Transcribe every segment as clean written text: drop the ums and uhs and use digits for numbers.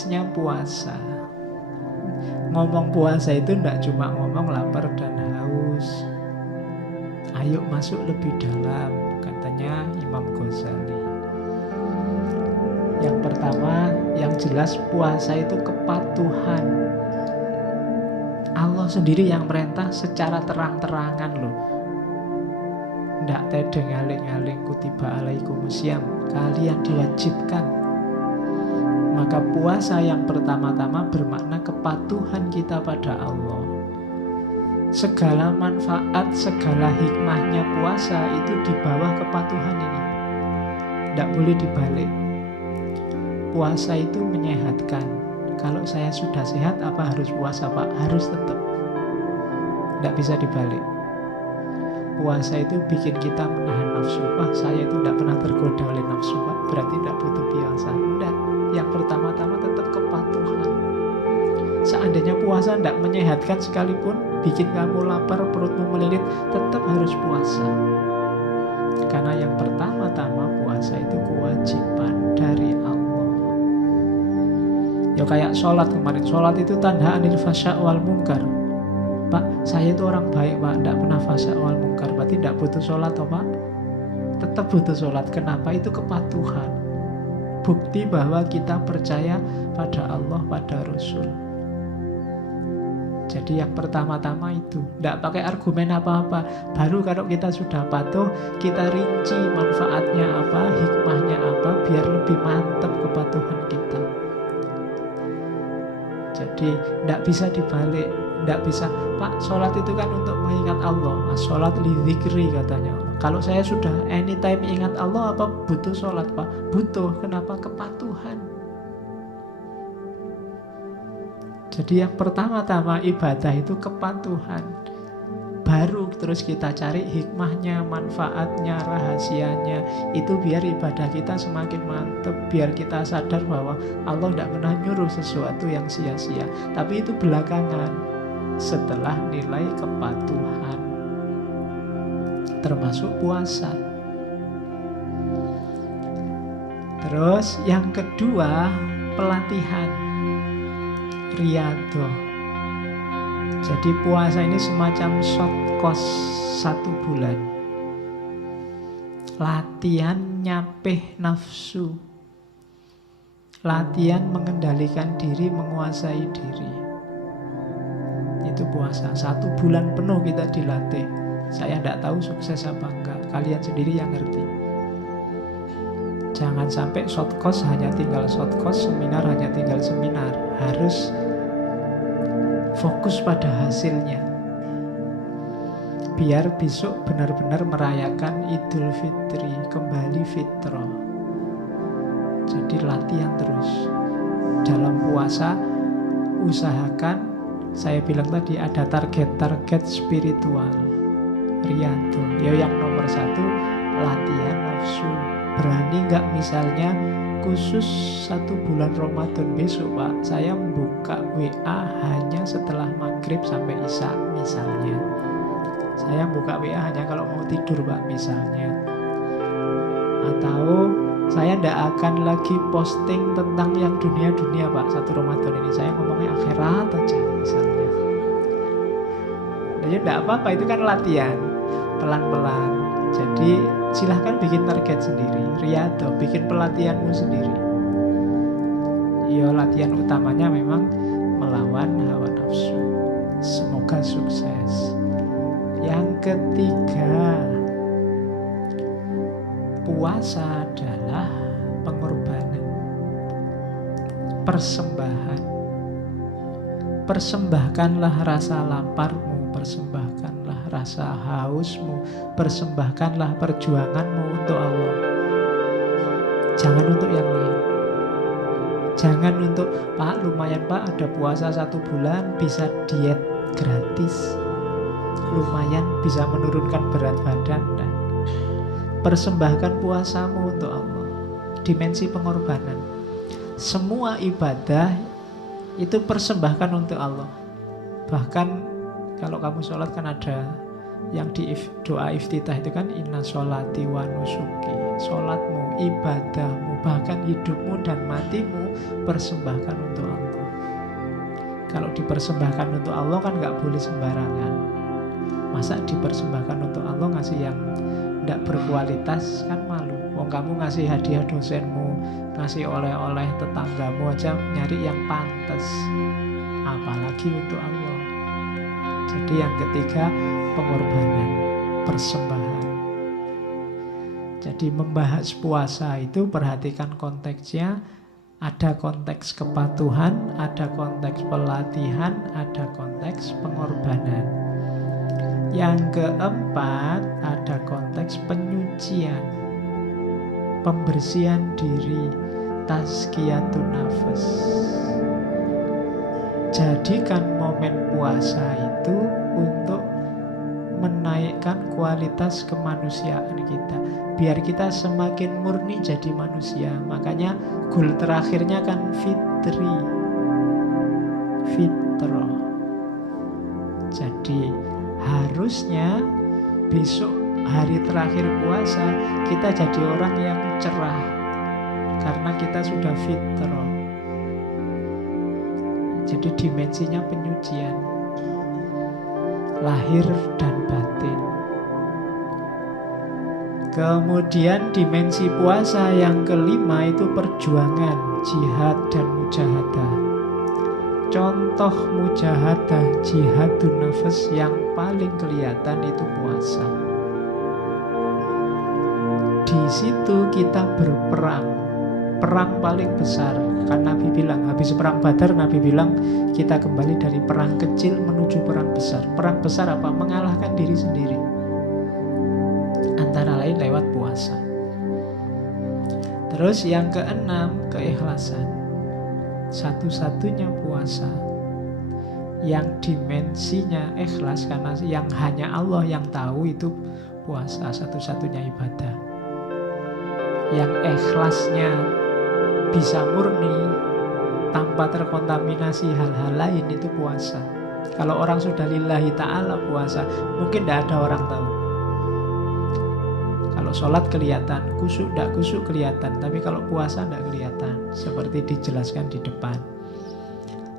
konteksnya puasa. Ngomong puasa itu tidak cuma ngomong lapar dan haus. Ayo masuk lebih dalam, katanya Imam Ghazali. Yang pertama, yang jelas puasa itu kepatuhan. Allah sendiri yang merintah secara terang-terangan loh. Ndak tedeng aling-aling kutiba alaikumusiyam, kalian diwajibkan. Maka puasa yang pertama-tama bermakna kepatuhan kita pada Allah. Segala manfaat, segala hikmahnya puasa itu di bawah kepatuhan ini. Ndak boleh dibalik. Puasa itu menyehatkan. Kalau saya sudah sehat, apa harus puasa Pak? Harus tetap. Nggak bisa dibalik. Puasa itu bikin kita menahan nafsu. Wah, saya itu tidak pernah tergoda oleh nafsu Pak, berarti tidak butuh puasa. Enggak. Yang pertama-tama tetap kepatuhan. Seandainya puasa tidak menyehatkan sekalipun, bikin kamu lapar, perutmu melilit, tetap harus puasa. Karena yang pertama-tama puasa itu kewajiban dari Allah. Ya kayak sholat kemarin. Sholat itu tanda anil fasya wal mungkar. Pak, saya itu orang baik Pak, tidak pernah fasya wal mungkar. Berarti tidak butuh sholat toh Pak? Tetap butuh sholat. Kenapa? Itu kepatuhan. Bukti bahwa kita percaya pada Allah, pada Rasul. Jadi yang pertama-tama itu tidak pakai argumen apa-apa. Baru kalau kita sudah patuh, kita rinci manfaatnya apa, hikmahnya apa, biar lebih mantap kepatuhan kita. Jadi tidak bisa dibalik. Tidak bisa, Pak, sholat itu kan untuk mengingat Allah. Sholat li dzikri katanya Allah. Kalau saya sudah anytime ingat Allah, apa butuh sholat Pak? Butuh. Kenapa? Kepatuhan. Jadi yang pertama-tama ibadah itu kepatuhan. Baru terus kita cari hikmahnya, manfaatnya, rahasianya. Itu biar ibadah kita semakin mantap. Biar kita sadar bahwa Allah tidak pernah nyuruh sesuatu yang sia-sia. Tapi itu belakangan, setelah nilai kepatuhan, termasuk puasa. Terus yang kedua, pelatihan, riyadhah. Jadi puasa ini semacam short course 1 bulan. Latihan nyapih nafsu. Latihan mengendalikan diri, menguasai diri. Itu puasa. 1 bulan penuh kita dilatih. Saya tidak tahu sukses apa enggak. Kalian sendiri yang ngerti. Jangan sampai short course hanya tinggal short course, seminar hanya tinggal seminar. Harus fokus pada hasilnya. Biar besok benar-benar merayakan Idul Fitri, kembali fitrah. Jadi latihan terus. Dalam puasa usahakan, saya bilang tadi ada target-target spiritual, riyadhah. Ya yang nomor 1, latihan nafsu. Berani nggak misalnya khusus 1 bulan Ramadan besok Pak, saya buka WA hanya setelah maghrib sampai isya misalnya. Saya buka WA hanya kalau mau tidur Pak misalnya. Atau saya tidak akan lagi posting tentang yang dunia-dunia Pak 1 Ramadan ini. Saya ngomongnya akhirat aja misalnya. Jadi tidak apa-apa, itu kan latihan pelan-pelan. Jadi silahkan bikin target sendiri, riyadhah, bikin pelatihanmu sendiri. Ya latihan utamanya memang melawan hawa nafsu. Semoga sukses. Yang ketiga, puasa adalah pengorbanan, persembahan. Persembahkanlah rasa laparmu, persembahkanlah rasa hausmu, persembahkanlah perjuanganmu untuk Allah. Jangan untuk yang lain. Jangan untuk, Pak lumayan Pak ada puasa 1 bulan, bisa diet gratis, lumayan bisa menurunkan berat badan. Dan persembahkan puasamu untuk Allah. Dimensi pengorbanan. Semua ibadah itu persembahkan untuk Allah. Bahkan kalau kamu sholat kan ada yang di doa iftitah itu kan inna sholati wa nusuki, sholatmu, ibadahmu, bahkan hidupmu dan matimu persembahkan untuk Allah. Kalau dipersembahkan untuk Allah kan nggak boleh sembarangan. Masa dipersembahkan untuk Allah ngasih yang tidak berkualitas kan malu. Wong kamu ngasih hadiah dosenmu, ngasih oleh-oleh tetanggamu aja nyari yang pantas, apalagi untuk Allah. Jadi yang ketiga pengorbanan, persembahan. Jadi membahas puasa itu perhatikan konteksnya. Ada konteks kepatuhan, ada konteks pelatihan, ada konteks pengorbanan. Yang keempat ada konteks penyucian, pembersihan diri, tazkiyatun nafas. Jadikan momen puasa itu untuk menaikkan kualitas kemanusiaan kita, biar kita semakin murni jadi manusia. Makanya goal terakhirnya kan fitri, fitrah. Jadi harusnya besok hari terakhir puasa kita jadi orang yang cerah, karena kita sudah fitrah. Jadi dimensinya penyucian lahir dan batin. Kemudian dimensi puasa yang kelima itu perjuangan, jihad dan mujahadah. Contoh mujahadah, jihadun nafas yang paling kelihatan itu puasa. Di situ kita berperang, perang paling besar. Kan Nabi bilang, habis perang Badar Nabi bilang kita kembali dari perang kecil menuju perang besar. Perang besar apa? Mengalahkan diri sendiri, antara lain lewat puasa. Terus yang keenam, keikhlasan. Satu-satunya puasa yang dimensinya ikhlas, karena yang hanya Allah yang tahu itu puasa, satu-satunya ibadah. Yang ikhlasnya bisa murni tanpa terkontaminasi hal-hal lain itu puasa. Kalau orang sudah lillahi ta'ala puasa, mungkin tidak ada orang tahu. Kalau sholat kelihatan, khusyuk tidak khusyuk kelihatan, tapi kalau puasa tidak kelihatan, seperti dijelaskan di depan.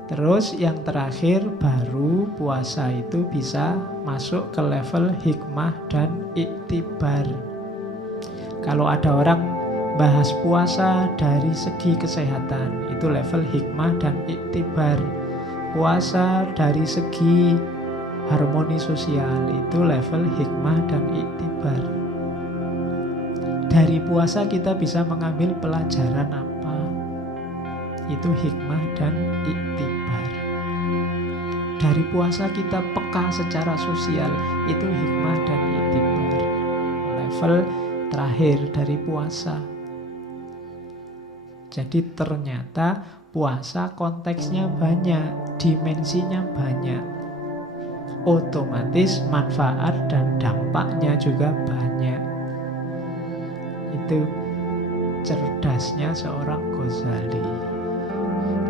Terus yang terakhir, baru puasa itu bisa masuk ke level hikmah dan iktibar. Kalau ada orang bahas puasa dari segi kesehatan, itu level hikmah dan iktibar. Puasa dari segi harmoni sosial, itu level hikmah dan iktibar. Dari puasa kita bisa mengambil pelajaran apa? Itu hikmah dan iktibar. Dari puasa kita peka secara sosial, itu hikmah dan iktibar. Level terakhir dari puasa. Jadi ternyata puasa konteksnya banyak, dimensinya banyak. Otomatis manfaat dan dampaknya juga banyak. Itu cerdasnya seorang Ghazali.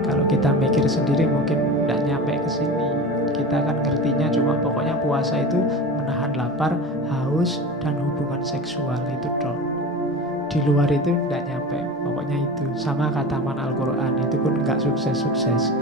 Kalau kita mikir sendiri mungkin tidak nyampe ke sini. Kita kan ngertinya cuma pokoknya puasa itu menahan lapar, haus, dan hubungan seksual, itu dong. Di luar itu tidak nyampe. Pokoknya itu sama kataman Al-Quran, itu pun nggak sukses-sukses.